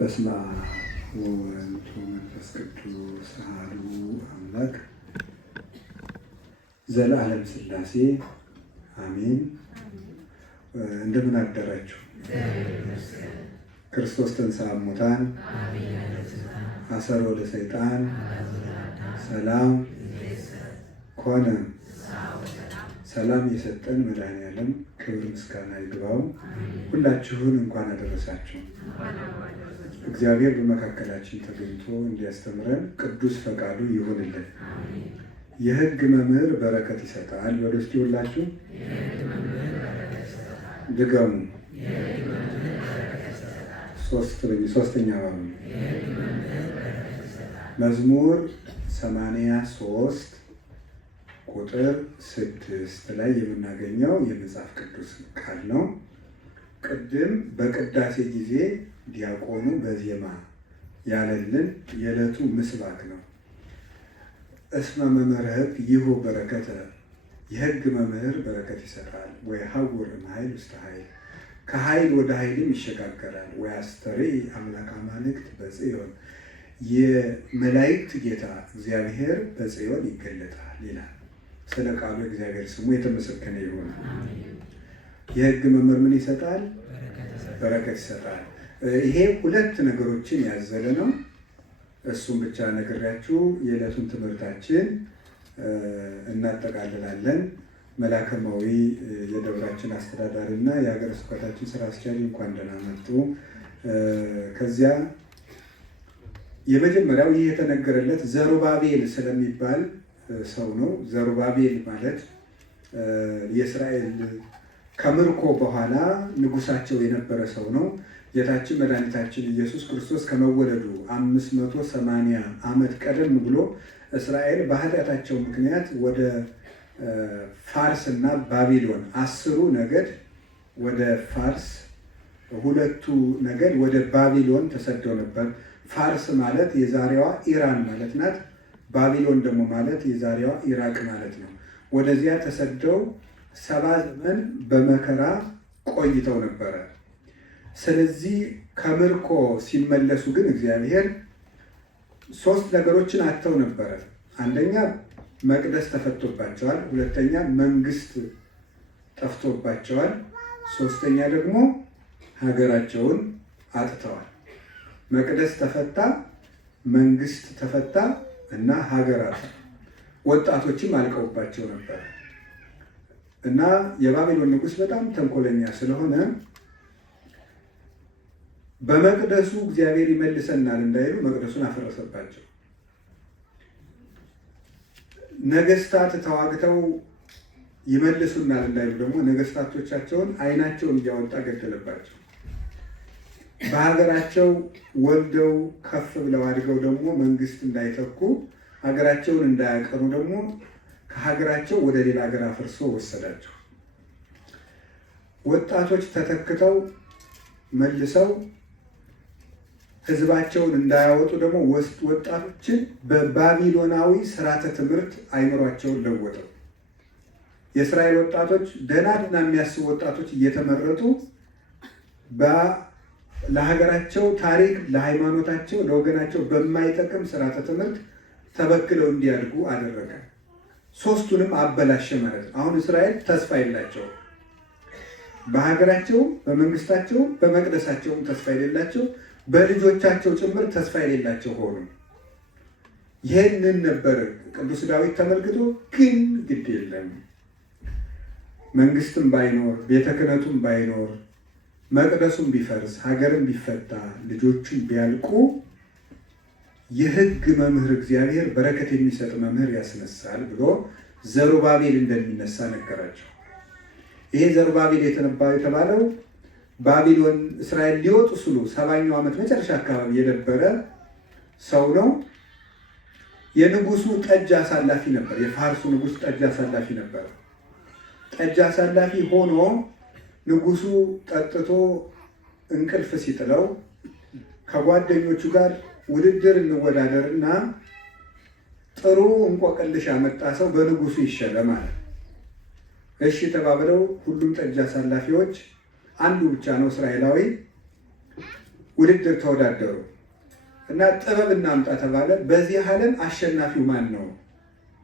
በስመ አብ ወወልድ ወመንፈስ ቅዱስ አሐዱ አምላክ ዘለዓለም ሥላሴ አሜን። እንደምን አደራችሁ? ክርስቶስ ተንሥአ እሙታን አሰሮ ለሰይጣን ሰላም ኮነ። ሰላም የሰጠን መድኃኔዓለም ክብር ምስጋና ይግባው። ሁላችሁን እንኳን አደረሳችሁ። እግዚአብሔር በመካከላችን ተገኝቶ እንዲያስተምረን ቅዱስ ፈቃዱ ይሁንልን። የሕግ መምህር በረከት ይሰጣል። ወደ እስቲ ሁላችሁ ድገሙ። ሶስተኛ ባሉ መዝሙር 83 ቁጥር 6 ላይ የምናገኘው የመጽሐፍ ቅዱስ ቃል ነው። ቅድም በቅዳሴ ጊዜ ዲያቆኑ በዜማ ያለልን የዕለቱ ምስባክ ነው። እስመ መምህረ ሕግ ይሁ በረከተ፣ የሕግ መምህር በረከት ይሰጣል። ወይሐውር እምኃይል ውስተ ኃይል፣ ከኃይል ወደ ኃይልም ይሸጋገራል። ወያስተርኢ አምላከ አማልክት በጽዮን፣ የመላእክት ጌታ እግዚአብሔር በጽዮን ይገለጣል ይላል። ስለ ቃሉ እግዚአብሔር ስሙ የተመሰገነ ይሁን። የሕግ መምህር ምን ይሰጣል? በረከት ይሰጣል። ይሄ ሁለት ነገሮችን ያዘለ ነው። እሱም ብቻ ነግሬያችሁ የዕለቱን ትምህርታችን እናጠቃልላለን። መላከማዊ የደብራችን አስተዳዳሪ እና የሀገረ ስብከታችን ስራ አስኪያጅ እንኳን ደህና መጡ። ከዚያ የመጀመሪያው ይህ የተነገረለት ዘሩባቤል ስለሚባል ሰው ነው። ዘሩባቤል ማለት የእስራኤል ከምርኮ በኋላ ንጉሳቸው የነበረ ሰው ነው። ጌታችን መድኃኒታችን ኢየሱስ ክርስቶስ ከመወለዱ 580 ዓመት ቀደም ብሎ እስራኤል በኃጢአታቸው ምክንያት ወደ ፋርስ እና ባቢሎን 10ሩ ነገድ ወደ ፋርስ፣ 2ቱ ነገድ ወደ ባቢሎን ተሰደው ነበር። ፋርስ ማለት የዛሬዋ ኢራን ማለት ናት። ባቢሎን ደግሞ ማለት የዛሬዋ ኢራቅ ማለት ነው። ወደዚያ ተሰደው 70 ዘመን በመከራ ቆይተው ነበረ። ስለዚህ ከምርኮ ሲመለሱ ግን እግዚአብሔር 3 ነገሮችን አጥተው ነበረ። አንደኛ መቅደስ ተፈቶባቸዋል፣ ሁለተኛ መንግስት ጠፍቶባቸዋል፣ ሶስተኛ ደግሞ ሀገራቸውን አጥተዋል። መቅደስ ተፈታ፣ መንግስት ተፈታ እና ሀገር አጣ። ወጣቶችም አልቀውባቸው ነበር እና የባቢሎን ንጉሥ በጣም ተንኮለኛ ስለሆነ በመቅደሱ እግዚአብሔር ይመልሰናል እንዳይሉ መቅደሱን አፈረሰባቸው። ነገስታት ተዋግተው ይመልሱናል እንዳይሉ ደግሞ ነገስታቶቻቸውን ዓይናቸውን እያወጣ ገደለባቸው። በሀገራቸው ወልደው ከፍ ብለው አድገው ደግሞ መንግስት እንዳይተኩ ሀገራቸውን እንዳያቀኑ ደግሞ ከሀገራቸው ወደ ሌላ ሀገር አፍርሶ ወሰዳቸው። ወጣቶች ተተክተው መልሰው ህዝባቸውን እንዳያወጡ ደግሞ ወጣቶችን በባቢሎናዊ ስርዓተ ትምህርት አይምሯቸውን ለወጠው። የእስራኤል ወጣቶች ደህና የሚያስቡ ወጣቶች እየተመረጡ ለሀገራቸው ታሪክ፣ ለሃይማኖታቸው፣ ለወገናቸው በማይጠቅም ስርዓተ ትምህርት ተበክለው እንዲያድጉ አደረገ። 3ቱንም አበላሸ ማለት ነው። አሁን እስራኤል ተስፋ የላቸውም። በሀገራቸውም፣ በመንግስታቸውም፣ በመቅደሳቸውም ተስፋ የሌላቸው፣ በልጆቻቸው ጭምር ተስፋ የሌላቸው ሆኑ። ይህንን ነበር ቅዱስ ዳዊት ተመልክቶ ግን ግድ የለም መንግስትም ባይኖር ቤተ ክህነቱም ባይኖር መቅደሱም ቢፈርስ ሀገርም ቢፈታ ልጆቹም ቢያልቁ የሕግ መምህር እግዚአብሔር በረከት የሚሰጥ መምህር ያስነሳል ብሎ ዘሩባቤል እንደሚነሳ ነገራቸው። ይሄ ዘሩባቤል የተባለው ባቢሎን እስራኤል ሊወጡ ስሉ 70ኛው ዓመት መጨረሻ አካባቢ የነበረ ሰው ነው። የንጉሱ ጠጅ አሳላፊ ነበር። የፋርሱ ንጉስ ጠጅ አሳላፊ ነበር። ጠጅ አሳላፊ ሆኖ ንጉሱ ጠጥቶ እንቅልፍ ሲጥለው ከጓደኞቹ ጋር ውድድር እንወዳደርና ጥሩ እንቆቅልሽ ያመጣ ሰው በንጉሱ ይሸለም ማለት። እሺ ተባብለው ሁሉም ጠጅ አሳላፊዎች አንዱ ብቻ ነው እስራኤላዊ ውድድር ተወዳደሩ እና ጥበብ እናምጣ ተባለ። በዚህ ዓለም አሸናፊው ማን ነው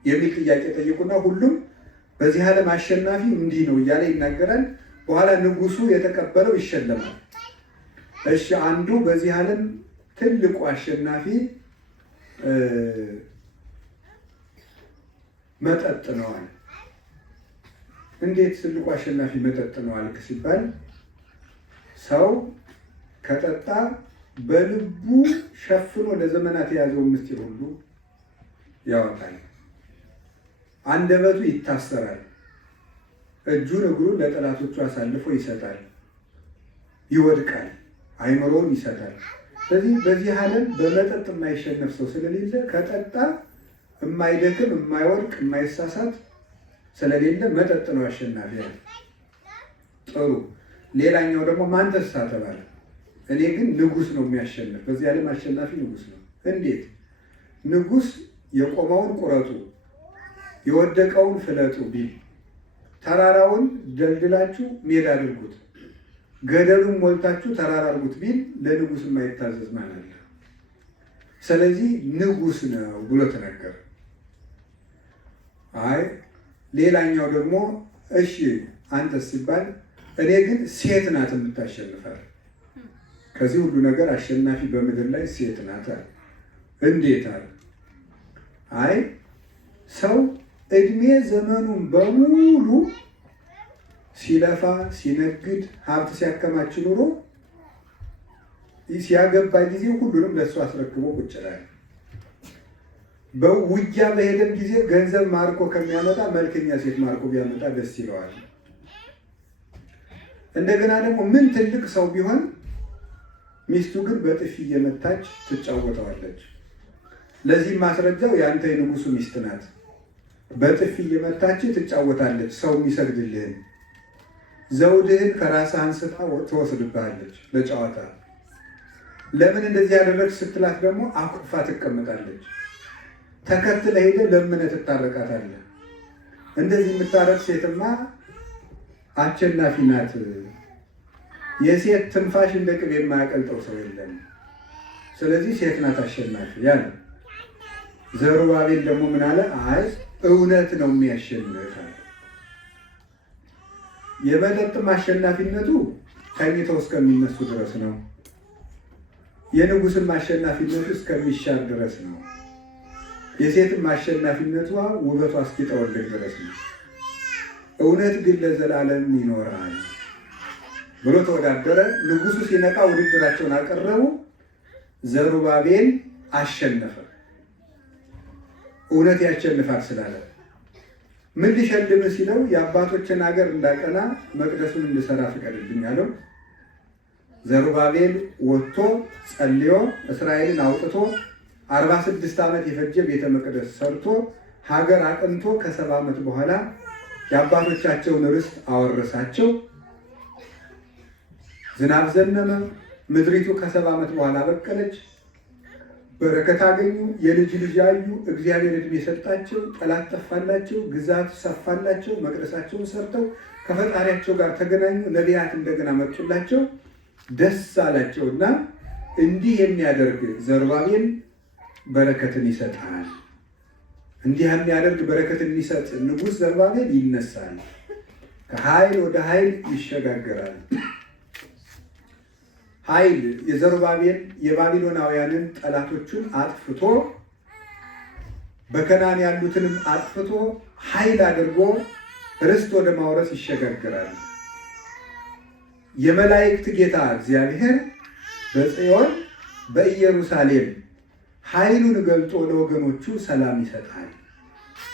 የሚል ጥያቄ ጠይቁና ሁሉም በዚህ ዓለም አሸናፊው እንዲህ ነው እያለ ይናገራል። በኋላ ንጉሱ የተቀበለው ይሸለማል። እሺ አንዱ በዚህ ዓለም ትልቁ አሸናፊ መጠጥ ነው አለ። እንዴት ትልቁ አሸናፊ መጠጥ ነው አልክ ሲባል ሰው ከጠጣ በልቡ ሸፍኖ ለዘመናት የያዘውን ምስጢር ሁሉ ያወጣል። አንደበቱ ይታሰራል። እጁን እግሩን ለጠላቶቹ አሳልፎ ይሰጣል፣ ይወድቃል፣ አይምሮውን ይሰጣል። ስለዚህ በዚህ ዓለም በመጠጥ የማይሸነፍ ሰው ስለሌለ ከጠጣ የማይደክም የማይወድቅ የማይሳሳት ስለሌለ መጠጥ ነው አሸናፊ ያለ። ጥሩ። ሌላኛው ደግሞ ማን ተሳ ተባለ። እኔ ግን ንጉስ ነው የሚያሸንፍ። በዚህ ዓለም አሸናፊ ንጉስ ነው። እንዴት? ንጉስ የቆመውን ቁረጡ፣ የወደቀውን ፍለጡ ቢል፣ ተራራውን ደልድላችሁ ሜዳ አድርጉት፣ ገደሉን ሞልታችሁ ተራራ አድርጉት ቢል ለንጉስ የማይታዘዝ ማን አለ? ስለዚህ ንጉስ ነው ብሎ ተነገረ። አይ ሌላኛው ደግሞ እሺ አንተስ ሲባል እኔ ግን ሴት ናት የምታሸንፋል። ከዚህ ሁሉ ነገር አሸናፊ በምድር ላይ ሴት ናት አለ። እንዴት አለ? አይ ሰው እድሜ ዘመኑን በሙሉ ሲለፋ ሲነግድ ሀብት ሲያከማች ኑሮ ሲያገባ ጊዜ ሁሉንም ለእሱ አስረክቦ ቁጭ ይላል። በውጊያ በሄደም ጊዜ ገንዘብ ማርኮ ከሚያመጣ መልከኛ ሴት ማርኮ ቢያመጣ ደስ ይለዋል። እንደገና ደግሞ ምን ትልቅ ሰው ቢሆን ሚስቱ ግን በጥፊ እየመታች ትጫወተዋለች። ለዚህም ማስረጃው የአንተ የንጉሱ ሚስት ናት። በጥፊ እየመታች ትጫወታለች። ሰው የሚሰግድልህን ዘውድህን ከራስህ አንስታ ትወስድብሃለች ለጨዋታ። ለምን እንደዚህ ያደረግሽ ስትላት ደግሞ አኩርፋ ትቀመጣለች። ተከትለ ሄደ ለምነህ ትታረቃታለህ። እንደዚህ የምታረቅ ሴትማ አሸናፊ ናት። የሴት ትንፋሽ እንደ ቅቤ የማያቀልጠው ሰው የለም። ስለዚህ ሴት ናት አሸናፊ ያለ። ዘሩባቤል ደግሞ ምን አለ? አይ እውነት ነው የሚያሸንፍ። የመጠጥም አሸናፊነቱ ተኝተው እስከሚነሱ ድረስ ነው። የንጉስም አሸናፊነቱ እስከሚሻር ድረስ ነው። የሴትም አሸናፊነቷ ውበቷ እስኪጠወልግ ድረስ ነው። እውነት ግን ለዘላለም ይኖራል ብሎ ተወዳደረ። ንጉሱ ሲነቃ ውድድራቸውን አቀረቡ። ዘሩባቤል አሸነፈ። እውነት ያሸንፋል ስላለ ምን ሊሸልም ሲለው የአባቶችን ሀገር እንዳቀና መቅደሱን እንድሰራ ፍቀድልኝ አለው። ዘሩባቤል ወጥቶ ጸልዮ እስራኤልን አውጥቶ 46 ዓመት የፈጀ ቤተ መቅደስ ሰርቶ ሀገር አቅንቶ ከ70 ዓመት በኋላ የአባቶቻቸውን ርስት አወረሳቸው። ዝናብ ዘነመ። ምድሪቱ ከ70 ዓመት በኋላ በቀለች። በረከት አገኙ። የልጅ ልጅ ያዩ። እግዚአብሔር ዕድሜ ሰጣቸው። ጠላት ጠፋላቸው። ግዛት ሰፋላቸው። መቅደሳቸውን ሰርተው ከፈጣሪያቸው ጋር ተገናኙ። ነቢያት እንደገና መጡላቸው። ደስ አላቸው እና እንዲህ የሚያደርግ ዘሩባቤል በረከትን ይሰጣል። እንዲህ የሚያደርግ በረከትን የሚሰጥ ንጉሥ ዘሩባቤል ይነሳል። ከኃይል ወደ ኃይል ይሸጋገራል። ኃይል የዘሩባቤል የባቢሎናውያንን ጠላቶቹን አጥፍቶ በከናን ያሉትንም አጥፍቶ ኃይል አድርጎ ርስት ወደ ማውረስ ይሸጋገራል። የመላእክት ጌታ እግዚአብሔር በጽዮን በኢየሩሳሌም ኃይሉን ገልጦ ለወገኖቹ ሰላም ይሰጣል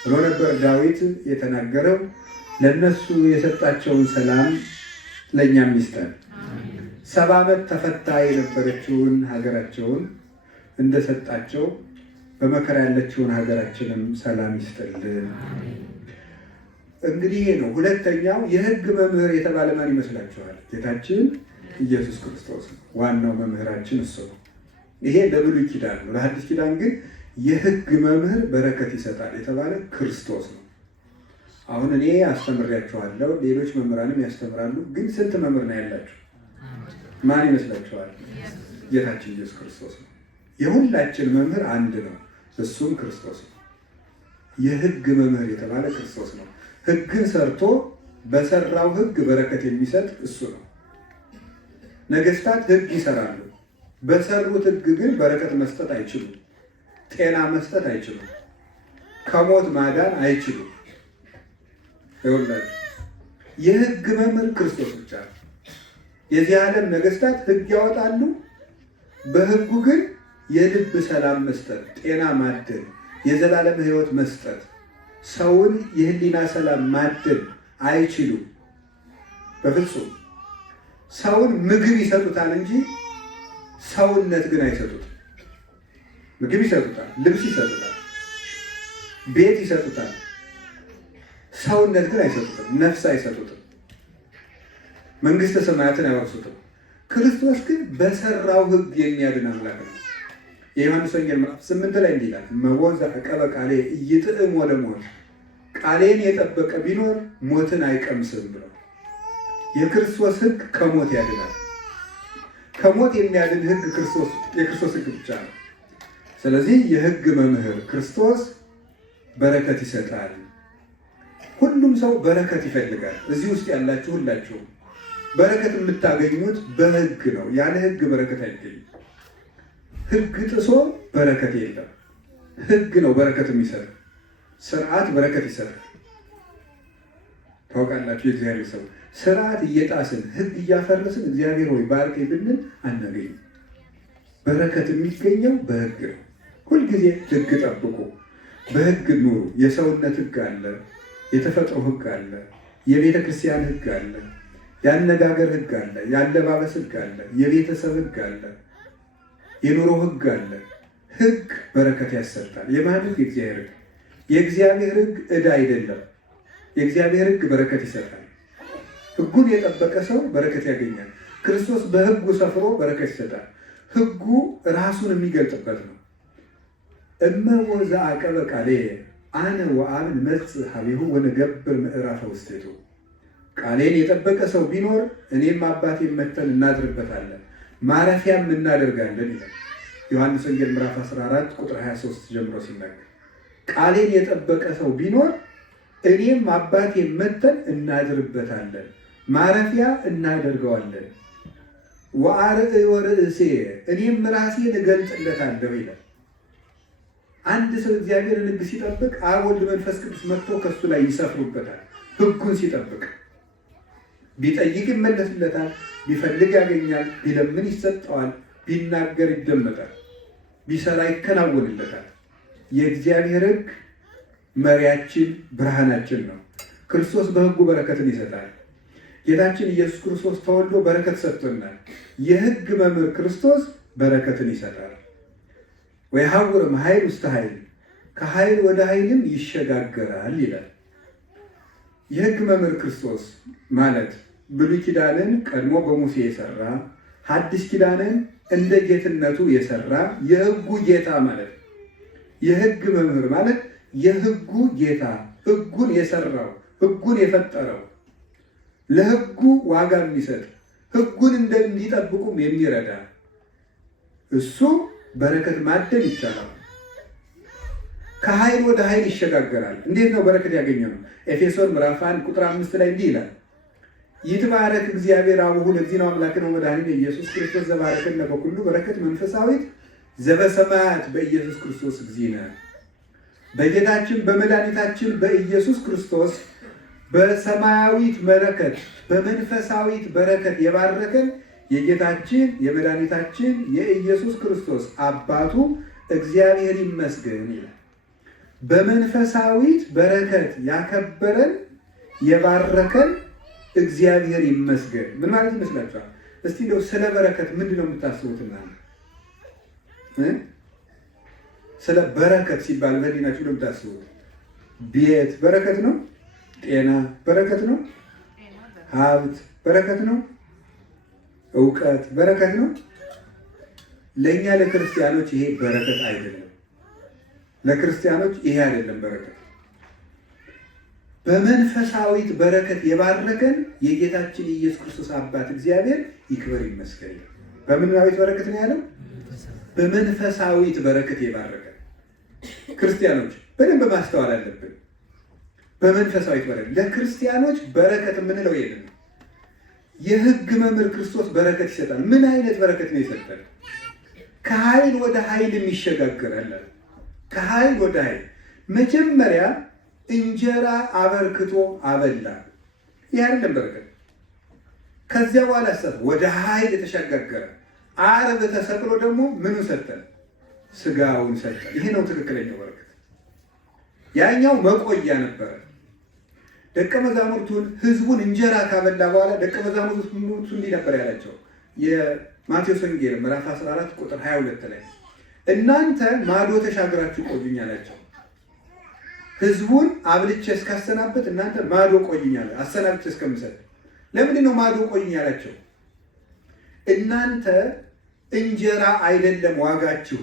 ብሎ ነበር ዳዊት የተናገረው። ለነሱ የሰጣቸውን ሰላም ለእኛም ይስጠን። 70 ዓመት ተፈታ የነበረችውን ሀገራቸውን እንደሰጣቸው በመከራ ያለችውን ሀገራችንም ሰላም ይስጥልን። እንግዲህ ይሄ ነው። ሁለተኛው የሕግ መምህር የተባለ ማን ይመስላችኋል? ጌታችን ኢየሱስ ክርስቶስ ነው። ዋናው መምህራችን እሱ ነው። ይሄ ለብሉይ ኪዳን ነው። ለሐዲስ ኪዳን ግን የሕግ መምህር በረከት ይሰጣል የተባለ ክርስቶስ ነው። አሁን እኔ አስተምሬያችኋለሁ፣ ሌሎች መምህራንም ያስተምራሉ። ግን ስንት መምህር ነው ያላችሁ? ማን ይመስላችኋል? ጌታችን ኢየሱስ ክርስቶስ ነው። የሁላችን መምህር አንድ ነው፣ እሱም ክርስቶስ ነው። የሕግ መምህር የተባለ ክርስቶስ ነው። ሕግን ሰርቶ በሰራው ሕግ በረከት የሚሰጥ እሱ ነው። ነገስታት ሕግ ይሰራሉ። በሰሩት ሕግ ግን በረከት መስጠት አይችሉም። ጤና መስጠት አይችሉም። ከሞት ማዳን አይችሉም። ይኸውላችሁ የሕግ መምህር ክርስቶስ ብቻ ነው። የዚህ ዓለም ነገስታት ሕግ ያወጣሉ። በሕጉ ግን የልብ ሰላም መስጠት፣ ጤና ማደል፣ የዘላለም ሕይወት መስጠት፣ ሰውን የህሊና ሰላም ማደል አይችሉም በፍጹም። ሰውን ምግብ ይሰጡታል እንጂ ሰውነት ግን አይሰጡትም። ምግብ ይሰጡታል፣ ልብስ ይሰጡታል፣ ቤት ይሰጡታል፣ ሰውነት ግን አይሰጡትም፣ ነፍስ አይሰጡትም፣ መንግስተ ሰማያትን አይወርሱትም። ክርስቶስ ግን በሰራው ሕግ የሚያድን አምላክ ነው። የዮሐንስ ወንጌል ምዕራፍ 8 ላይ እንዲህ ይላል፣ መቦ ዘዐቀበ ቃሌ ኢይጥዕም ወለሞት፣ ቃሌን የጠበቀ ቢኖር ሞትን አይቀምስም ብሎ። የክርስቶስ ሕግ ከሞት ያድናል። ከሞት የሚያድን ሕግ የክርስቶስ ሕግ ብቻ ነው። ስለዚህ የሕግ መምህር ክርስቶስ በረከት ይሰጣል። ሁሉም ሰው በረከት ይፈልጋል። እዚህ ውስጥ ያላችሁ ሁላችሁም በረከት የምታገኙት በሕግ ነው። ያለ ሕግ በረከት አይገኝም። ሕግ ጥሶ በረከት የለም። ሕግ ነው በረከት የሚሰጥ። ስርዓት በረከት ይሰጣል። ታውቃላችሁ፣ የእግዚአብሔር ሰው ስርዓት እየጣስን ሕግ እያፈረስን እግዚአብሔር ሆይ ባርከኝ ብንል አናገኝም። በረከት የሚገኘው በሕግ ነው። ሁልጊዜ ሕግ ጠብቁ፣ በሕግ ኑሩ። የሰውነት ሕግ አለ፣ የተፈጥሮ ሕግ አለ፣ የቤተ ክርስቲያን ሕግ አለ፣ የአነጋገር ሕግ አለ፣ የአለባበስ ሕግ አለ፣ የቤተሰብ ሕግ አለ፣ የኑሮ ሕግ አለ። ሕግ በረከት ያሰጣል። የማን ሕግ? የእግዚአብሔር ሕግ። የእግዚአብሔር ሕግ ዕዳ አይደለም። የእግዚአብሔር ሕግ በረከት ይሰጣል። ሕጉን የጠበቀ ሰው በረከት ያገኛል። ክርስቶስ በሕጉ ሰፍሮ በረከት ይሰጣል። ሕጉ ራሱን የሚገልጥበት ነው። እመቦ ዘዐቀበ ቃሌ አነ ወአብን መጽእ ኀቤሁ ወንገብር ምዕራፈ ውስቴቱ። ቃሌን የጠበቀ ሰው ቢኖር እኔም አባቴን መጥተን እናድርበታለን ማረፊያም እናደርጋለን ይላል ዮሐንስ ወንጌል ምዕራፍ 14 ቁጥር 23 ጀምሮ ሲናገር፣ ቃሌን የጠበቀ ሰው ቢኖር እኔም አባቴን መጥተን እናድርበታለን ማረፊያ እናደርገዋለን። ወአርእዮ ርእሴ እኔም ራሴን እገልጥለታለሁ ይላል። አንድ ሰው እግዚአብሔርን ሕግ ሲጠብቅ አብ ወልድ መንፈስ ቅዱስ መጥቶ ከሱ ላይ ይሰፍሩበታል። ሕጉን ሲጠብቅ ቢጠይቅ ይመለስለታል፣ ቢፈልግ ያገኛል፣ ቢለምን ይሰጠዋል፣ ቢናገር ይደመጣል፣ ቢሰራ ይከናወንለታል። የእግዚአብሔር ሕግ መሪያችን ብርሃናችን ነው። ክርስቶስ በሕጉ በረከትን ይሰጣል። ጌታችን ኢየሱስ ክርስቶስ ተወልዶ በረከት ሰጥቶናል። የሕግ መምህር ክርስቶስ በረከትን ይሰጣል። ወይሐውርም ኃይል ውስተ ኃይል፣ ከኃይል ወደ ኃይልም ይሸጋገራል ይላል። የሕግ መምህር ክርስቶስ ማለት ብሉይ ኪዳንን ቀድሞ በሙሴ የሰራ ሐዲስ ኪዳንን እንደ ጌትነቱ የሰራ የሕጉ ጌታ ማለት ነው። የሕግ መምህር ማለት የሕጉ ጌታ፣ ሕጉን የሰራው፣ ሕጉን የፈጠረው፣ ለሕጉ ዋጋ የሚሰጥ፣ ሕጉን እንዲጠብቁም የሚረዳ እሱ በረከት ማደል ይቻላል። ከኃይል ወደ ኃይል ይሸጋገራል። እንዴት ነው በረከት ያገኘነው? ኤፌሶን ምዕራፍ 1 ቁጥር 5 ላይ እንዲህ ይላል፣ ይትባረክ እግዚአብሔር አቡሁ ለእግዚእነ አምላክነ ወመድኃኒነ ኢየሱስ ክርስቶስ ዘባረከነ በኩሉ በረከት መንፈሳዊት ዘበሰማያት በኢየሱስ ክርስቶስ እግዚእነ። በጌታችን በመድኃኒታችን በኢየሱስ ክርስቶስ በሰማያዊት በረከት በመንፈሳዊት በረከት የባረከን የጌታችን የመድኃኒታችን የኢየሱስ ክርስቶስ አባቱ እግዚአብሔር ይመስገን ይላል። በመንፈሳዊት በረከት ያከበረን የባረከን እግዚአብሔር ይመስገን። ምን ማለት ይመስላችኋል? እስቲ እንደው ስለ በረከት ምንድን ነው የምታስቡትና? ስለ በረከት ሲባል በዲናችሁ ነው የምታስቡት? ቤት በረከት ነው። ጤና በረከት ነው። ሀብት በረከት ነው። እውቀት በረከት ነው። ለእኛ ለክርስቲያኖች ይሄ በረከት አይደለም። ለክርስቲያኖች ይሄ አይደለም በረከት። በመንፈሳዊት በረከት የባረከን የጌታችን የኢየሱስ ክርስቶስ አባት እግዚአብሔር ይክበር ይመስገን። በምናዊት በረከት ነው ያለው? በመንፈሳዊት በረከት የባረከ። ክርስቲያኖች በደንብ ማስተዋል አለብን። በመንፈሳዊት በረከት ለክርስቲያኖች በረከት የምንለው ይሄንን ነው። የሕግ መምህር ክርስቶስ በረከት ይሰጣል። ምን አይነት በረከት ነው የሰጠን? ከኃይል ወደ ኃይል የሚሸጋገራል። ከኃይል ወደ ኃይል መጀመሪያ እንጀራ አበርክቶ አበላ። ይህ አይደለም በረከት። ከዚያ በኋላ ወደ ኃይል የተሸጋገረ ዓርብ ተሰቅሎ ደግሞ ምኑ ሰጠን? ስጋውን ሰጠን። ይሄ ነው ትክክለኛው በረከት። ያኛው መቆያ ነበረ። ደቀ መዛሙርቱን ህዝቡን እንጀራ ካበላ በኋላ ደቀ መዛሙርቱ እንዲህ ነበር ያላቸው። የማቴዎስ ወንጌል ምዕራፍ 14 ቁጥር 22 ላይ እናንተ ማዶ ተሻግራችሁ ቆዩኝ አላቸው። ህዝቡን አብልቼ እስካሰናበት እናንተ ማዶ ቆዩኝ አለ፣ አሰናብቼ እስከምሰጥ። ለምንድን ነው ማዶ ቆዩኝ ያላቸው? እናንተ እንጀራ አይደለም ዋጋችሁ፣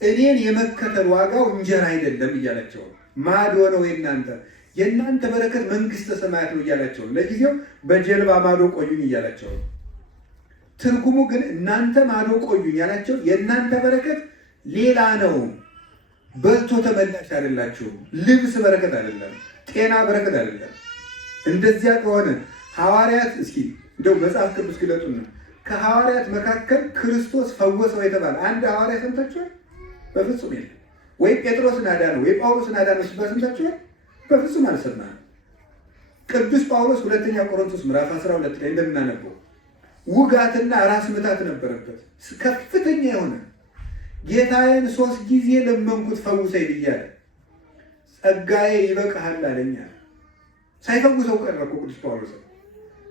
እኔን የመከተል ዋጋው እንጀራ አይደለም እያላቸው ማዶ ነው የእናንተ በረከት መንግስተ ሰማያት ነው እያላቸው። ለጊዜው በጀልባ ማዶ ቆዩኝ እያላቸው። ትርጉሙ ግን እናንተ ማዶ ቆዩኝ ያላቸው የእናንተ በረከት ሌላ ነው። በልቶ ተመላሽ አይደላችሁም። ልብስ በረከት አይደለም። ጤና በረከት አይደለም። እንደዚያ ከሆነ ሐዋርያት እስኪ እንደው መጽሐፍ ቅዱስ ግለጡና ከሐዋርያት መካከል ክርስቶስ ፈወሰው የተባለ አንድ ሐዋርያ ሰምታችኋል? በፍጹም የለም። ወይ ጴጥሮስን አዳነው ወይ ጳውሎስን አዳነው ሲባል ሰምታችኋል? በፍጹም አልሰማንም። ቅዱስ ጳውሎስ ሁለተኛ ቆሮንቶስ ምዕራፍ 12 ላይ እንደምናነበው ውጋትና ራስ ምታት ነበረበት፣ ከፍተኛ የሆነ ጌታዬን 3 ጊዜ ለመንኩት ፈውሰኝ ብያለሁ፣ ጸጋዬ ይበቃሃል አለኝ። ሳይፈውሰው ቀረ እኮ ቅዱስ ጳውሎስ።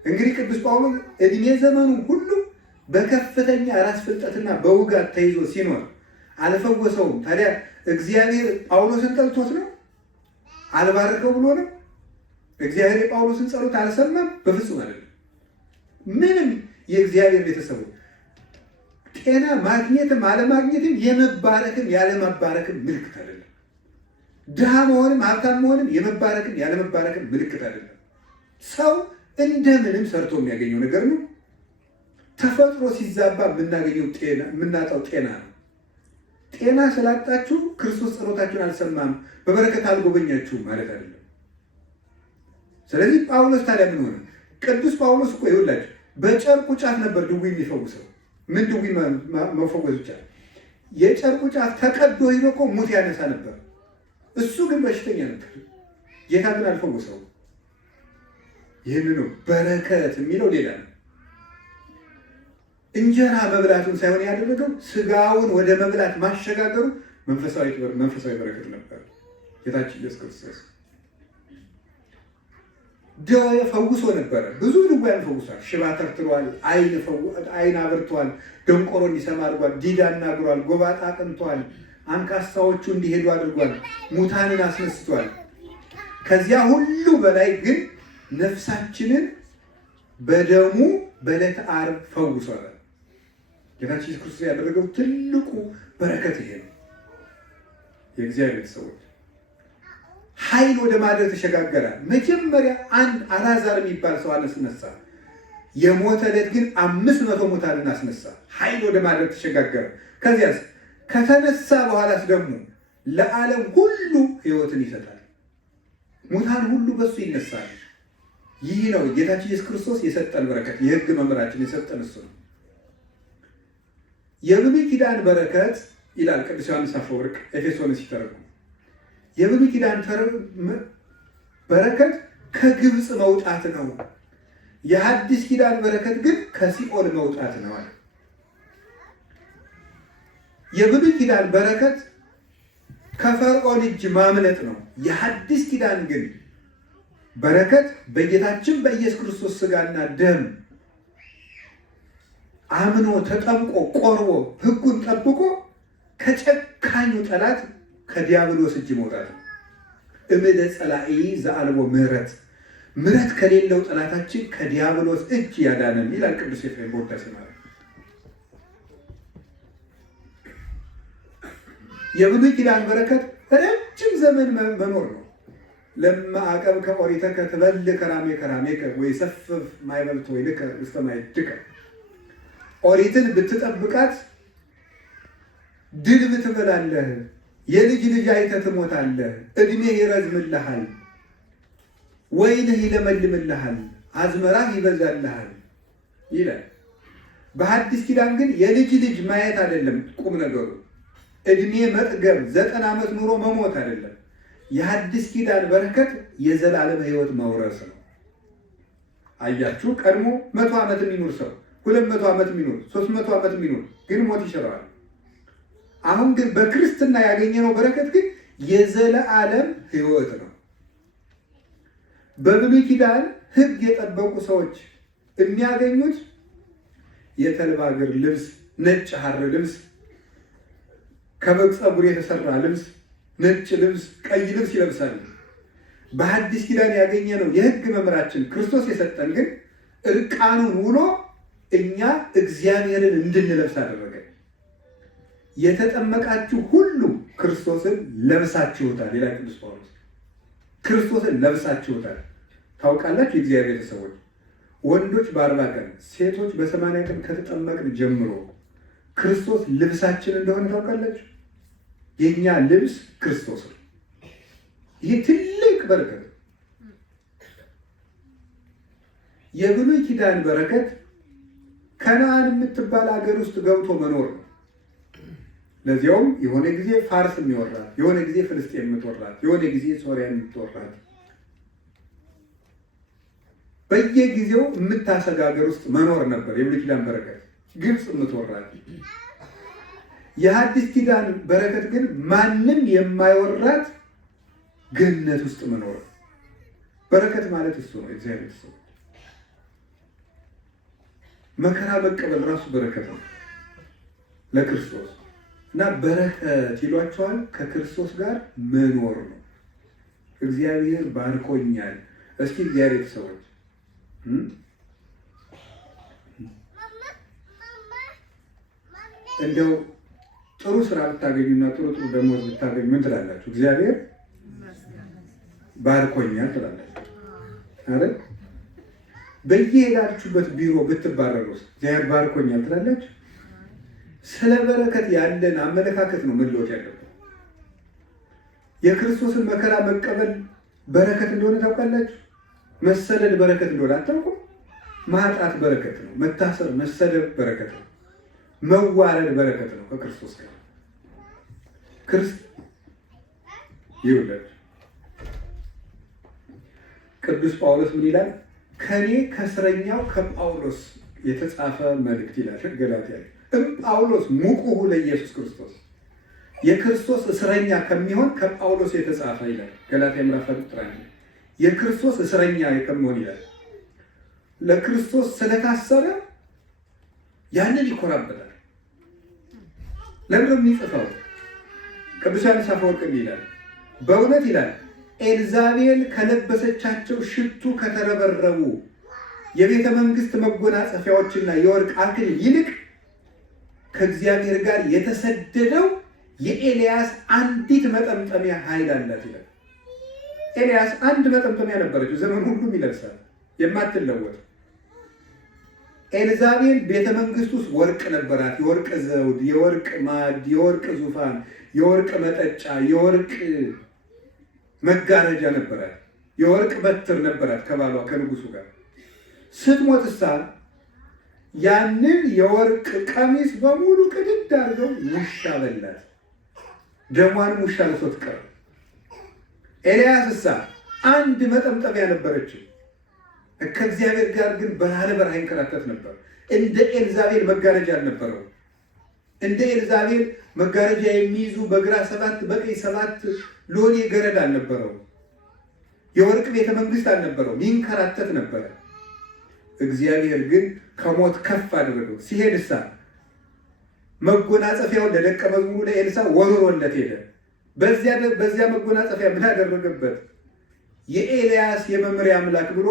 እንግዲህ ቅዱስ ጳውሎስ እድሜ ዘመኑ ሁሉ በከፍተኛ ራስ ፍልጠትና በውጋት ተይዞ ሲኖር አልፈወሰውም። ታዲያ እግዚአብሔር ጳውሎስን ጠልቶት ነው? አልባረከው ብሎ ነው? እግዚአብሔር የጳውሎስን ጸሎት አልሰማም? በፍጹም አይደለም። ምንም የእግዚአብሔር ቤተሰቦች ጤና ማግኘትም አለማግኘትም የመባረክም ያለመባረክም ምልክት አይደለም። ድሃ መሆንም ሀብታም መሆንም የመባረክም ያለመባረክም ምልክት አይደለም። ሰው እንደምንም ሰርቶ የሚያገኘው ነገር ነው። ተፈጥሮ ሲዛባ የምናጣው ጤና ነው። ጤና ስላጣችሁ ክርስቶስ ጸሎታችሁን አልሰማም፣ በበረከት አልጎበኛችሁም ማለት አይደለም። ስለዚህ ጳውሎስ ታዲያ ምን ሆነ? ቅዱስ ጳውሎስ እኮ ይኸውላችሁ በጨርቁ ጫፍ ነበር ድውይ የሚፈውሰው። ምን ድውይ መፈወስ ይቻላል? የጨርቁ ጫፍ ተቀዶ ሄዶ እኮ ሙት ያነሳ ነበር። እሱ ግን በሽተኛ ነበር። ጌታ ግን አልፈወሰው። ይህን ነው በረከት የሚለው ሌላ ነው። እንጀራ መብላቱን ሳይሆን ያደረገው ስጋውን ወደ መብላት ማሸጋገሩ መንፈሳዊ በረከት ነበር። ጌታችን ኢየሱስ ክርስቶስ ደዌ ፈውሶ ነበረ። ብዙ ድውያን ፈውሷል። ሽባ ተርትሯል፣ አይን አብርቷል፣ ደንቆሮ እንዲሰማ አድርጓል፣ ዲዳ አናግሯል፣ ጎባጣ አቅንቷል፣ አንካሳዎቹ እንዲሄዱ አድርጓል፣ ሙታንን አስነስቷል። ከዚያ ሁሉ በላይ ግን ነፍሳችንን በደሙ በዕለተ ዓርብ ፈውሷል። ጌታችን ኢየሱስ ክርስቶስ ያደረገው ትልቁ በረከት ይሄ ነው። የእግዚአብሔር ሰዎች ኃይል ወደ ማድረግ ተሸጋገረ። መጀመሪያ አንድ አልዓዛር የሚባል ሰው አስነሳ። የሞተ ዕለት ግን 500 ሙታንን አስነሳ። ኃይል ወደ ማድረግ ተሸጋገረ። ከዚያስ ከተነሳ በኋላስ ደግሞ ለዓለም ሁሉ ሕይወትን ይሰጣል። ሙታን ሁሉ በሱ ይነሳል። ይህ ነው ጌታችን ኢየሱስ ክርስቶስ የሰጠን በረከት። የሕግ መምህራችን የሰጠን እሱ ነው። የብሉይ ኪዳን በረከት ይላል ቅዱስ ዮሐንስ አፈወርቅ ኤፌሶን ሲተረጉም የብሉይ ኪዳን በረከት ከግብፅ መውጣት ነው። የሐዲስ ኪዳን በረከት ግን ከሲኦል መውጣት ነው አለ። የብሉይ ኪዳን በረከት ከፈርዖን እጅ ማምለጥ ነው። የሐዲስ ኪዳን ግን በረከት በጌታችን በኢየሱስ ክርስቶስ ሥጋና ደም አምኖ ተጠምቆ ቆርቦ ሕጉን ጠብቆ ከጨካኙ ጠላት ከዲያብሎስ እጅ መውጣት ነው። እምደ ጸላኢ ዘአልቦ ምሕረት ከሌለው ጠላታችን ከዲያብሎስ እጅ ያዳነን ይላል ቅዱስ ኤፍሬም በውዳሴ ማርያም። የብሉይ ኪዳን በረከት ረጅም ዘመን መኖር ነው። ለማዕቀብ ከኦሪተከ ትበል ከራሜከ ወይሰፍፍ ማይበልት ወይልከ ውስተ ማይድከ ኦሪትን ብትጠብቃት ድል ትበላለህ፣ የልጅ ልጅ አይተህ ትሞታለህ፣ እድሜህ ይረዝምልሃል፣ ወይንህ ይለመልምልሃል፣ አዝመራህ ይበዛልሃል ይላል። በሐዲስ ኪዳን ግን የልጅ ልጅ ማየት አይደለም ቁም ነገሩ፣ እድሜ መጥገብ 90 ዓመት ኑሮ መሞት አይደለም። የሐዲስ ኪዳን በረከት የዘላለም ሕይወት መውረስ ነው። አያችሁ፣ ቀድሞ 100 ዓመት የሚኖር ሰው 200 ዓመት የሚኖር 300 ዓመት የሚኖር ግን ሞት ይሽረዋል። አሁን ግን በክርስትና ያገኘነው በረከት ግን የዘላለም ሕይወት ነው። በብሉይ ኪዳን ሕግ የጠበቁ ሰዎች የሚያገኙት የተልባ እግር ልብስ፣ ነጭ ሐር ልብስ፣ ከበግ ፀጉር የተሰራ ልብስ፣ ነጭ ልብስ፣ ቀይ ልብስ ይለብሳሉ። በሐዲስ ኪዳን ያገኘነው የሕግ መምህራችን ክርስቶስ የሰጠን ግን እርቃኑን ውሎ እኛ እግዚአብሔርን እንድንለብስ አደረገ። የተጠመቃችሁ ሁሉ ክርስቶስን ለብሳችሁታል ይላል ቅዱስ ጳውሎስ። ክርስቶስን ለብሳችሁታል። ታውቃላችሁ የእግዚአብሔር ቤተሰቦች፣ ወንዶች በ40 ቀን ሴቶች በ80 ቀን ከተጠመቅን ጀምሮ ክርስቶስ ልብሳችን እንደሆነ ታውቃላችሁ። የእኛ ልብስ ክርስቶስ ነው። ይህ ትልቅ በረከት። የብሉይ ኪዳን በረከት ከነዓን የምትባል ሀገር ውስጥ ገብቶ መኖር ነው። ለዚያውም የሆነ ጊዜ ፋርስ የሚወራት፣ የሆነ ጊዜ ፍልስጤም የምትወራት፣ የሆነ ጊዜ ሶሪያ የምትወራት፣ በየጊዜው የምታሰጋ ሀገር ውስጥ መኖር ነበር የብሉይ ኪዳን በረከት። ግብፅ የምትወራት። የሐዲስ ኪዳን በረከት ግን ማንም የማይወራት ገነት ውስጥ መኖር። በረከት ማለት እሱ ነው። እግዚአብሔር ሰው መከራ መቀበል ራሱ በረከት ነው ለክርስቶስ እና በረከት ይሏቸዋል። ከክርስቶስ ጋር መኖር ነው። እግዚአብሔር ባርኮኛል። እስኪ እግዚአብሔር ሰዎች እንደው ጥሩ ስራ ብታገኙና ጥሩ ደሞዝ ብታገኙ ምን ትላላችሁ? እግዚአብሔር ባርኮኛል ትላላችሁ አይደል? በየሄዳችሁበት ቢሮ ብትባረሩስ እግዚአብሔር ባርኮኛል ትላላችሁ? ስለ በረከት ያለን አመለካከት ነው መለወጥ ያለበት። የክርስቶስን መከራ መቀበል በረከት እንደሆነ ታውቃላችሁ። መሰደድ በረከት እንደሆነ አታውቁም? ማጣት በረከት ነው። መታሰር፣ መሰደብ በረከት ነው። መዋረድ በረከት ነው። ከክርስቶስ ጋር ይውለድ። ቅዱስ ጳውሎስ ምን ይላል? ከኔ ከእስረኛው ከጳውሎስ የተጻፈ መልእክት ይላል ገላትያ። ጳውሎስ ሙቁሁ ለኢየሱስ ክርስቶስ የክርስቶስ እስረኛ ከሚሆን ከጳውሎስ የተጻፈ ይላል ገላትያ ምዕራፍ 1 የክርስቶስ እስረኛ ከሚሆን ይላል። ለክርስቶስ ስለታሰረ ያንን ይኮራበታል። ለምን የሚጽፈው? ቅዱስ ዮሐንስ አፈወርቅ ይላል በእውነት ይላል ኤልዛቤል ከለበሰቻቸው ሽቱ ከተረበረቡ የቤተ መንግስት መጎናጸፊያዎችና የወርቅ አክሊል ይልቅ ከእግዚአብሔር ጋር የተሰደደው የኤልያስ አንዲት መጠምጠሚያ ኃይል አላት ይላል። ኤልያስ አንድ መጠምጠሚያ ነበረችው፣ ዘመን ሁሉም ይለብሳል፣ የማትለወጥ። ኤልዛቤል ቤተ መንግስት ውስጥ ወርቅ ነበራት፣ የወርቅ ዘውድ፣ የወርቅ ማዕድ፣ የወርቅ ዙፋን፣ የወርቅ መጠጫ፣ የወርቅ መጋረጃ ነበራት፣ የወርቅ በትር ነበራት ከባሏ ከንጉሱ ጋር። ስትሞትሳ ያንን የወርቅ ቀሚስ በሙሉ ቅድድ አድርገው ውሻ በላት፣ ደሟን ውሻ ልሶት ቀረ። ኤልያስሳ አንድ መጠምጠሚያ ነበረችው። ከእግዚአብሔር ጋር ግን በረሃ ለበረሃ ይንከራተት ነበር። እንደ ኤልዛቤል መጋረጃ አልነበረው። እንደ ኤልዛቤል መጋረጃ የሚይዙ በግራ 7 በቀኝ 7 ሎሌ ገረድ አልነበረው። የወርቅ ቤተ መንግስት አልነበረው። ይንከራተት ነበረ። እግዚአብሔር ግን ከሞት ከፍ አደረገው። ሲሄድሳ መጎናጸፊያውን ለደቀ መዝሙሩ ለኤልሳ ወርሮለት ሄደ። በዚያ መጎናጸፊያ ምን አደረገበት? የኤልያስ የመምሪያ አምላክ ብሎ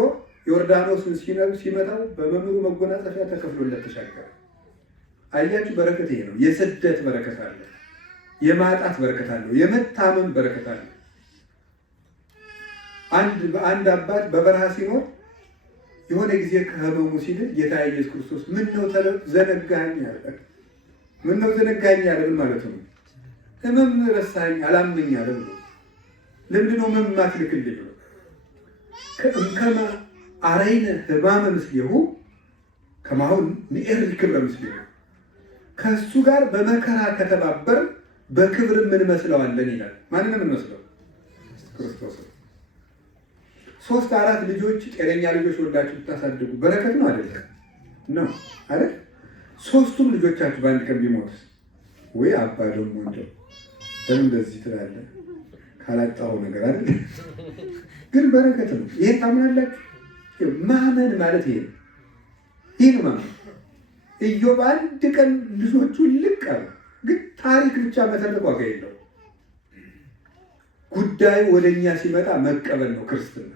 ዮርዳኖስን ሲመጣው በመምህሩ መጎናጸፊያ ተከፍሎለት ተሻገረ። አያችሁ፣ በረከት ይሄ ነው። የስደት በረከት አለ፣ የማጣት በረከት አለ፣ የመታመም በረከት አለ። አንድ አባት በበረሃ ሲኖር የሆነ ጊዜ ከህመሙ ሲድን ጌታ ኢየሱስ ክርስቶስ ምን ነው ዘነጋኝ አለ። ምን ነው ዘነጋኝ አለ? ምን ማለት ነው? ህመም ረሳኝ አላመኝ አለ ብሎ ለምንድን ነው ህመም ማትልክልኝ ብሎ ከማ አረይነ ህማመ ምስሌሁ ከማሁን ንኤር ክብረ ምስሌሁ ከእሱ ጋር በመከራ ከተባበር በክብር እንመስለዋለን ይላል። ማንን የምንመስለው? ክርስቶስ። 3-4 ልጆች ጤነኛ ልጆች ወልዳችሁ ብታሳድጉ በረከት ነው አይደለም? ነው አይደል? 3ቱም ልጆቻችሁ በአንድ ቀን ቢሞት ወይ አባ ደግሞ እንደው ለምን እንደዚህ ትላለህ ካላጣው ነገር አይደል? ግን በረከት ነው። ይሄን ታምናላችሁ? ማመን ማለት ይሄ ነው። ይሄን ማመን ኢዮብ አንድ ቀን ልጆቹ ልቅ አሉ። ግን ታሪክ ብቻ መተረክ ዋጋ የለው። ጉዳዩ ወደኛ ሲመጣ መቀበል ነው ክርስትና።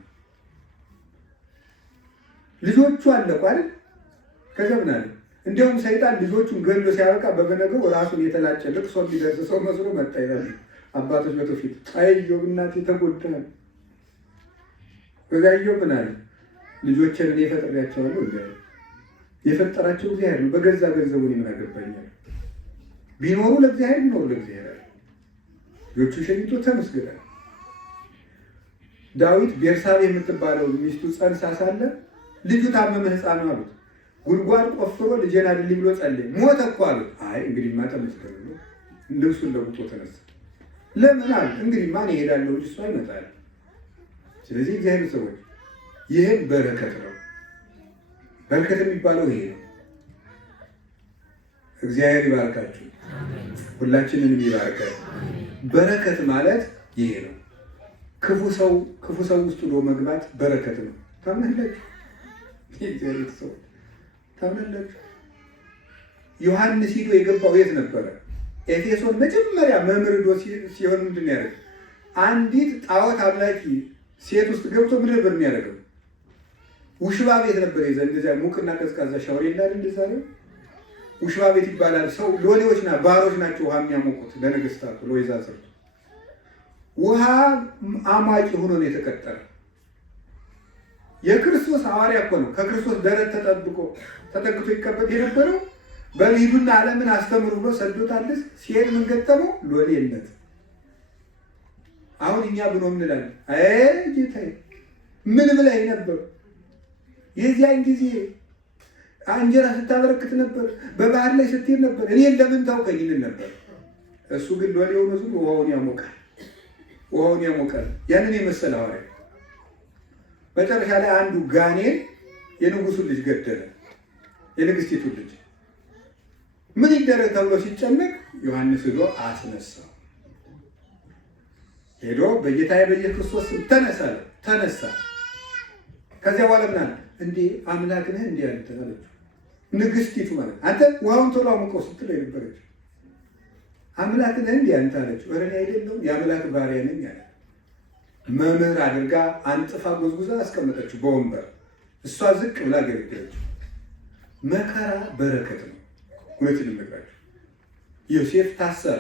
ልጆቹ አለቁ አይደል? ከዚያ ምን አለ? እንዲያውም ሰይጣን ልጆቹን ገሎ ሲያበቃ በበነገው ራሱን የተላጨ ልቅሶ የሚደርስ ሰው መስሎ መጣ ይላል አባቶች በትውፊት። አይ ኢዮብ እናቴ ተጎድተሃል። ከዚያ ኢዮብ ምን አለ? ልጆችን እኔ ፈጥሬያቸዋለሁ እንዴ? የፈጠራቸው እግዚአብሔር ነው። በገዛ ገንዘቡ ምን አገባኛል? ቢኖሩ ለእግዚአብሔር ቢኖሩ ለእግዚአብሔር። ልጆቹ ሸኝቶ ተመስገናል። ዳዊት ቤርሳቤ የምትባለው ሚስቱ ጸንሳ ሳለ ልጁ ታመመ፣ ሕፃን ነው አሉት። ጉድጓድ ቆፍሮ ልጄን አድልኝ ብሎ ጸለየ። ሞተ እኮ አሉት። አይ እንግዲህ ተመስገን ብሎ ልብሱን ለውጦ ተነሳ። ለምን አለ? እንግዲህ ማን ይሄዳለሁ እንጂ እሷ ይመጣል። ስለዚህ እግዚአብሔር ሰዎች ይህም በረከት ነው። በረከት የሚባለው ይሄ ነው። እግዚአብሔር ይባርካችሁ፣ ሁላችንንም ይባርካል። በረከት ማለት ይሄ ነው። ክፉ ሰው ውስጥ ሎ መግባት በረከት ነው። ታምናላችሁ? የእግዚአብሔር ሰው ታምናላችሁ? ዮሐንስ ሂዶ የገባው የት ነበረ? ኤፌሶን መጀመሪያ መምህር ዶ ሲሆን ምንድን ያደርግ? አንዲት ጣዖት አምላኪ ሴት ውስጥ ገብቶ ምን ነበር የሚያደርገው? ውሽባ ቤት ነበር። እንደዚያ ሙቅና ቀዝቃዛ ሻወር የላል። እንደዛ ነው። ውሽባ ቤት ይባላል። ሰው ሎሌዎችና ባሮች ናቸው ውሃ የሚያሞቁት ለነገስታቱ ለወይዛዝርቱ። ውሃ አማቂ ሆኖ ነው የተቀጠረ። የክርስቶስ ሐዋርያ እኮ ነው። ከክርስቶስ ደረት ተጠግቶ ይቀበል የነበረው። በልሂዱና ዓለምን አስተምሩ ብሎ ሰዶታልስ ሲሄድ ምን ገጠመው? ሎሌነት። አሁን እኛ ብሎ እንላለን፣ አይ ጌታዬ ምን ብለህ ነበር? የዚያን ጊዜ እንጀራ ስታበረክት ነበር፣ በባህር ላይ ስትሄድ ነበር፣ እኔን ለምን ታውቀኝ ይልን ነበር። እሱ ግን ሎሌው ነው፣ ውሃውን ያሞቃል። ያንን የመሰለ ሐዋርያ መጨረሻ ላይ አንዱ ጋኔን የንጉሱን ልጅ ገደለ፣ የንግስቲቱን ልጅ። ምን ይደረግ ተብሎ ሲጨነቅ ዮሐንስ ሄዶ አስነሳው። ሄዶ በጌታዬ በኢየሱስ ክርስቶስ ተነሳ። ከዚያ በኋላ ምን አለ? እንዴ አምላክ ነህ እንዴ አንተ አለችው። ንግስቲቱ ማለት አንተ ውሃውን ቶሎ አሙቀው ስትል የነበረች አምላክ ነህ እንዴ አንተ አለችው። ኧረ እኔ አይደለሁም የአምላክ ባሪያ ነኝ አለ። መምህር አድርጋ አንጥፋ ጎዝጉዛ አስቀመጠችው በወንበር። እሷ ዝቅ ብላ ገለገለችው። መከራ በረከት ነው። እውነትን እነግራችሁ፣ ዮሴፍ ታሰረ፣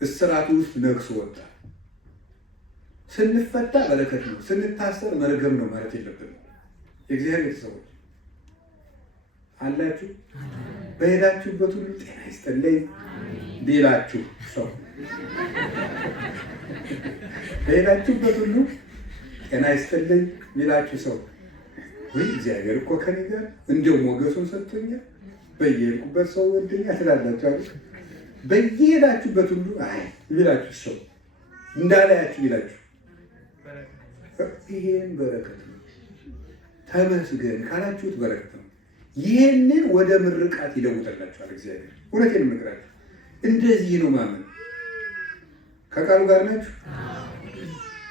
እስራቱ ውስጥ ነግሶ ወጣ። ስንፈታ በረከት ነው፣ ስንታሰር መርገም ነው ማለት የለብንም። የእግዚአብሔር ቤተሰቦች አላችሁ። በሄዳችሁበት ሁሉ ጤና ይስጥልኝ ቢላችሁ ሰው በሄዳችሁበት ሁሉ ጤና ይስጥልኝ ቢላችሁ ሰው ወይ እግዚአብሔር እኮ ከኔ ጋር እንደው ሞገሱን ሰጥቶኛል፣ በየሄድኩበት ሰው ወደኛ ትላላችሁ አይደል? በየሄዳችሁበት ሁሉ አይ ቢላችሁ ሰው እንዳላያችሁ ቢላችሁ ይሄን በረከት ነው። ተመስገን ካላችሁት በረከት ነው። ይሄንን ወደ ምርቃት ይለውጥላችኋል እግዚአብሔር። እውነቴን እነግራችሁ፣ እንደዚህ ነው ማመን። ከቃሉ ጋር ናችሁ።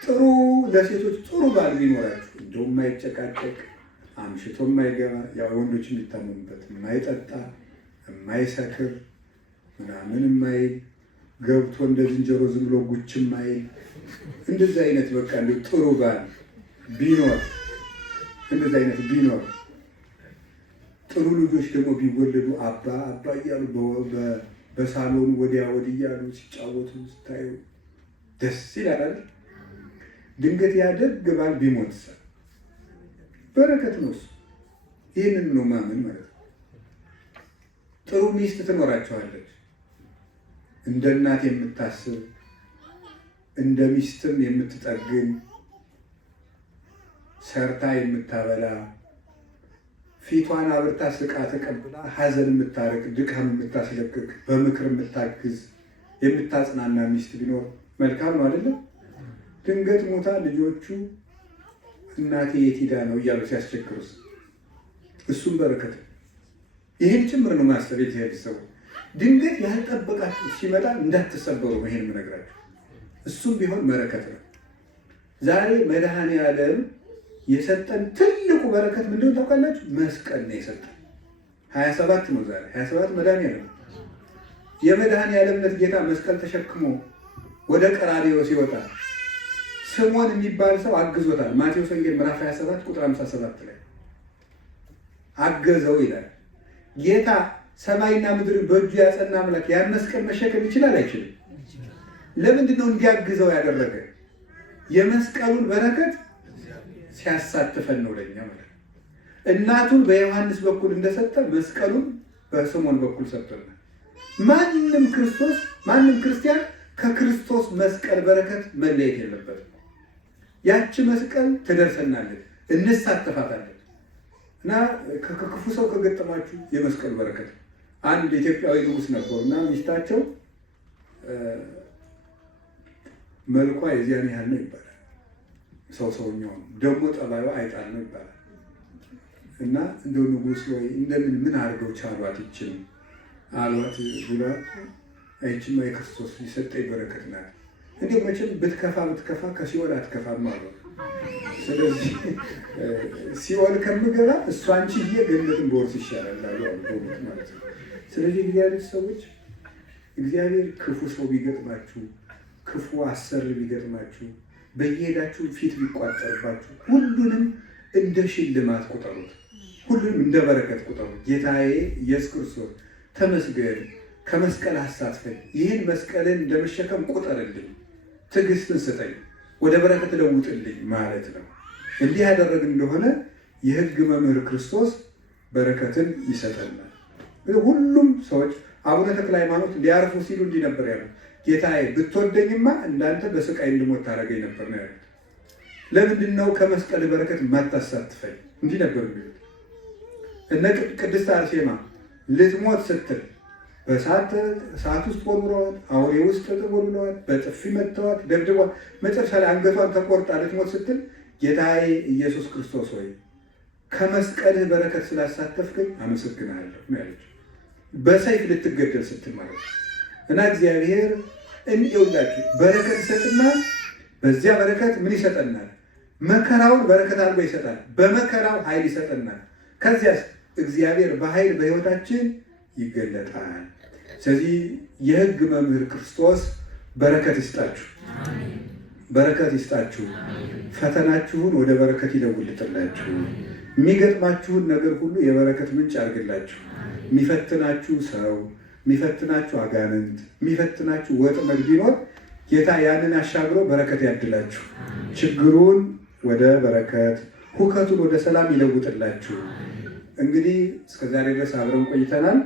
ጥሩ ለሴቶች ጥሩ ባል ቢኖራችሁ እንደው የማይጨቃጨቅ አምሽቶ የማይገባ ያው ወንዶች የሚታመኑበት የማይጠጣ የማይሰክር ምናምን የማይል ገብቶ እንደ ዝንጀሮ ዝም ብሎ ጉች የማይል እንደዚህ አይነት በቃ እንደው ጥሩ ባል ቢኖር እንደዚህ አይነት ቢኖር ጥሩ ልጆች ደግሞ ቢወለዱ አባ እያሉ በሳሎኑ ወዲያ ወዲህ እያሉ ሲጫወቱ ስታዩ ደስ ይላል። ድንገት ያደግ ባል ቢሞት በረከት ነው። ይህንን ነው ማመን ማለት ነው። ጥሩ ሚስት ትኖራቸዋለች፣ እንደ እናት የምታስብ እንደ ሚስትም የምትጠግን ሰርታ የምታበላ ፊቷን አብርታ ስቃ ተቀብላ ሐዘን የምታረቅ ድካም የምታስለቅቅ በምክር የምታግዝ የምታጽናና ሚስት ቢኖር መልካም ነው አይደለም? ድንገት ሞታ ልጆቹ እናቴ የት ሄዳ ነው እያሉ ሲያስቸግሩስ እሱም በረከት ይህን ጭምር ነው ማሰብ። የእግዚአብሔር ሰው ድንገት ያልጠበቃችሁ ሲመጣ እንዳትሰበሩ ነው ይሄን የምነግራችሁ። እሱም ቢሆን በረከት ነው። ዛሬ መድኃኔዓለም የሰጠን ትልቁ በረከት ምንድነው ታውቃላችሁ? መስቀል ነው የሰጠን። 27 ነው ዛሬ 27 መድኃኔዓለም የመድኃኔዓለምነት ጌታ መስቀል ተሸክሞ ወደ ቀራንዮ ሲወጣ ስምዖን የሚባል ሰው አግዞታል። ማቴዎስ ወንጌል ምዕራፍ 27 ቁጥር 57 ላይ አገዘው ይላል። ጌታ ሰማይና ምድርን በእጁ ያጸና አምላክ ያን መስቀል መሸከም ይችላል አይችልም? ለምንድን ነው እንዲያግዘው ያደረገ? የመስቀሉን በረከት ሲያሳትፈን ነው ለኛ ማለት። እናቱን በዮሐንስ በኩል እንደሰጠ መስቀሉን በስምዖን በኩል ሰጥቶናል። ማንም ክርስቲያን ከክርስቶስ መስቀል በረከት መለየት የለበትም። ያቺ መስቀል ትደርሰናለች፣ እንሳተፋታለን። እና ከክፉ ሰው ከገጠማችሁ የመስቀል በረከት አንድ ኢትዮጵያዊ ንጉሥ ነበሩ እና ሚስታቸው መልኳ የዚያን ያህል ነው ይባላል። ሰውኛው ደግሞ ጠባዩ አይጣል ነው ይባላል። እና እንደው ንጉሥ ወይ እንደምን ምን አድርገው ቻሏት ይችን አሏት ብሏት፣ አይችማ የክርስቶስ የሰጠኝ በረከት ናት። እንዲሁ መቼም ብትከፋ ከሲኦል አትከፋም አሉ። ስለዚህ ሲኦል ከምገባ እሷን ችዬ ገነትን በወርስ ይሻላል አሉ ማለት ነው። ስለዚህ እግዚአብሔር ሰዎች እግዚአብሔር ክፉ ሰው ቢገጥማችሁ፣ ክፉ አሰሪ ቢገጥማችሁ፣ በየሄዳችሁ ፊት ቢቋጠርባችሁ ሁሉንም እንደ ሽልማት ቁጠሩት። ሁሉንም እንደ በረከት ቁጠሩት። ጌታዬ ኢየሱስ ክርስቶስ ተመስገን፣ ከመስቀል አሳትፈኝ፣ ይህን መስቀልን እንደመሸከም ቁጠርልኝ፣ ትዕግስትን ስጠኝ፣ ወደ በረከት ለውጥልኝ ማለት ነው። እንዲህ ያደረግን እንደሆነ የሕግ መምህር ክርስቶስ በረከትን ይሰጠናል። ሁሉም ሰዎች አቡነ ተክለ ሃይማኖት ሊያርፉ ሲሉ እንዲህ ነበር ያሉት፣ ጌታዬ ብትወደኝማ እንዳንተ በስቃይ እንድሞት ታደርገኝ ነበር ነው ያሉት። ለምንድን ነው ከመስቀል በረከት ማታሳትፈኝ? እንዲህ ነበር የሚሉት። እነ ቅድስት አርሴማ ልትሞት ስትል በእሳት ውስጥ ወርውረዋል፣ አውሬ ውስጥ ወርውረዋል፣ በጥፊ መተዋት፣ ደብድቧል። መጨረሻ ላይ አንገቷን ተቆርጣ ልትሞት ስትል ጌታዬ ኢየሱስ ክርስቶስ ሆይ ከመስቀልህ በረከት ስላሳተፍከኝ አመሰግናለሁ ነው ያለችው። በሰይፍ ልትገደል ስትል ማለት ነው። እና እግዚአብሔር እንዲውላችሁ በረከት ይሰጥና በዚያ በረከት ምን ይሰጠናል? መከራውን በረከት አድርጎ ይሰጣል። በመከራው ኃይል ይሰጠናል። ከዚያስ እግዚአብሔር በኃይል በሕይወታችን ይገለጣል። ስለዚህ የሕግ መምህር ክርስቶስ በረከት ይስጣችሁ፣ በረከት ይስጣችሁ። ፈተናችሁን ወደ በረከት ይለውጥላችሁ። የሚገጥማችሁን ነገር ሁሉ የበረከት ምንጭ አድርግላችሁ። የሚፈትናችሁ ሰው፣ የሚፈትናችሁ አጋንንት፣ የሚፈትናችሁ ወጥመድ ቢኖር ጌታ ያንን አሻግሮ በረከት ያድላችሁ። ችግሩን ወደ በረከት፣ ሁከቱን ወደ ሰላም ይለውጥላችሁ። እንግዲህ እስከዛሬ ድረስ አብረን ቆይተናል።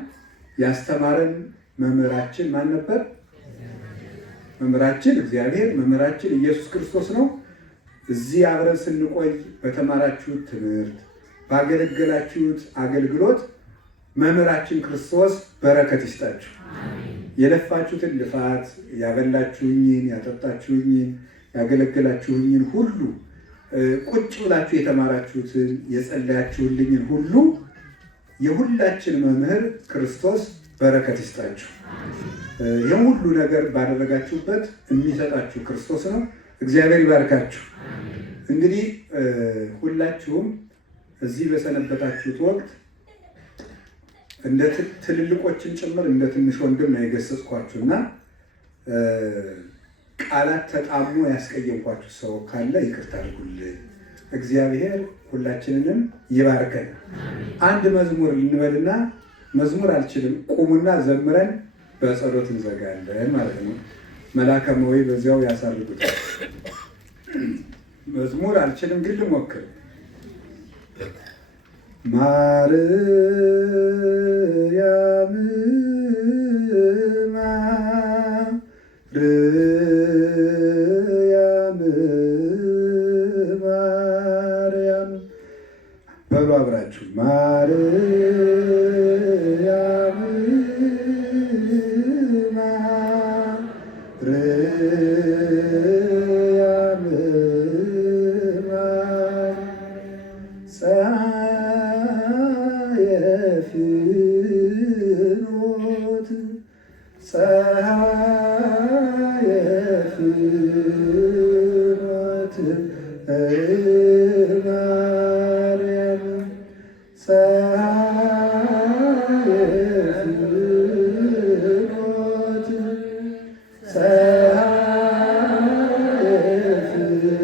ያስተማረን መምህራችን ማን ነበር? መምህራችን እግዚአብሔር፣ መምህራችን ኢየሱስ ክርስቶስ ነው። እዚህ አብረን ስንቆይ በተማራችሁት ትምህርት፣ ባገለገላችሁት አገልግሎት መምህራችን ክርስቶስ በረከት ይስጣችሁ። የለፋችሁትን ልፋት፣ ያበላችሁኝን፣ ያጠጣችሁኝን፣ ያገለገላችሁኝን ሁሉ ቁጭ ብላችሁ የተማራችሁትን፣ የጸለያችሁልኝን ሁሉ የሁላችን መምህር ክርስቶስ በረከት ይስጣችሁ። ይህም ሁሉ ነገር ባደረጋችሁበት የሚሰጣችሁ ክርስቶስ ነው። እግዚአብሔር ይባርካችሁ። እንግዲህ ሁላችሁም እዚህ በሰነበታችሁት ወቅት እንደ ትልልቆችን ጭምር እንደ ትንሽ ወንድም ነው የገሰጽኳችሁ እና ቃላት ተጣሞ ያስቀየምኳችሁ ሰው ካለ ይቅርታ አድርጉልኝ። እግዚአብሔር ሁላችንንም ይባርከን። አንድ መዝሙር እንበልና፣ መዝሙር አልችልም፣ ቁሙና ዘምረን በጸሎት እንዘጋለን ማለት ነው። መልአከ መወይ በዚያው ያሳርጉታል። መዝሙር አልችልም ግን ልሞክር። ማርያም ማርያም ማርያም በሉ አብራችሁ ማርያም ማርያም ፀሐየ ፍኖት ፀሐየ ፍኖት ማርያም ፀሐየ ፍኖት ፀሐየ ፍኖት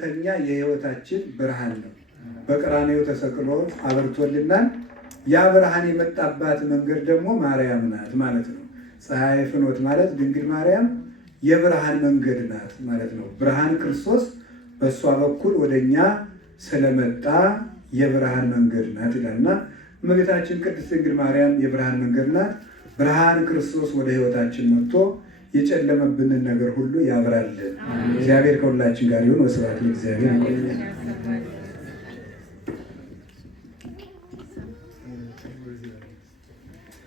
እውነተኛ የሕይወታችን ብርሃን ነው። በቀራንዮ ተሰቅሎ አበርቶልናል። ያ ብርሃን የመጣባት መንገድ ደግሞ ማርያም ናት ማለት ነው። ፀሐይ ፍኖት ማለት ድንግል ማርያም የብርሃን መንገድ ናት ማለት ነው። ብርሃን ክርስቶስ በእሷ በኩል ወደኛ ስለመጣ የብርሃን መንገድ ናት ይላልና እመቤታችን ቅድስት ድንግል ማርያም የብርሃን መንገድ ናት። ብርሃን ክርስቶስ ወደ ሕይወታችን መጥቶ የጨለመብንን ነገር ሁሉ ያብራልን። እግዚአብሔር ከሁላችን ጋር ይሁን። ወስብሐት ለእግዚአብሔር።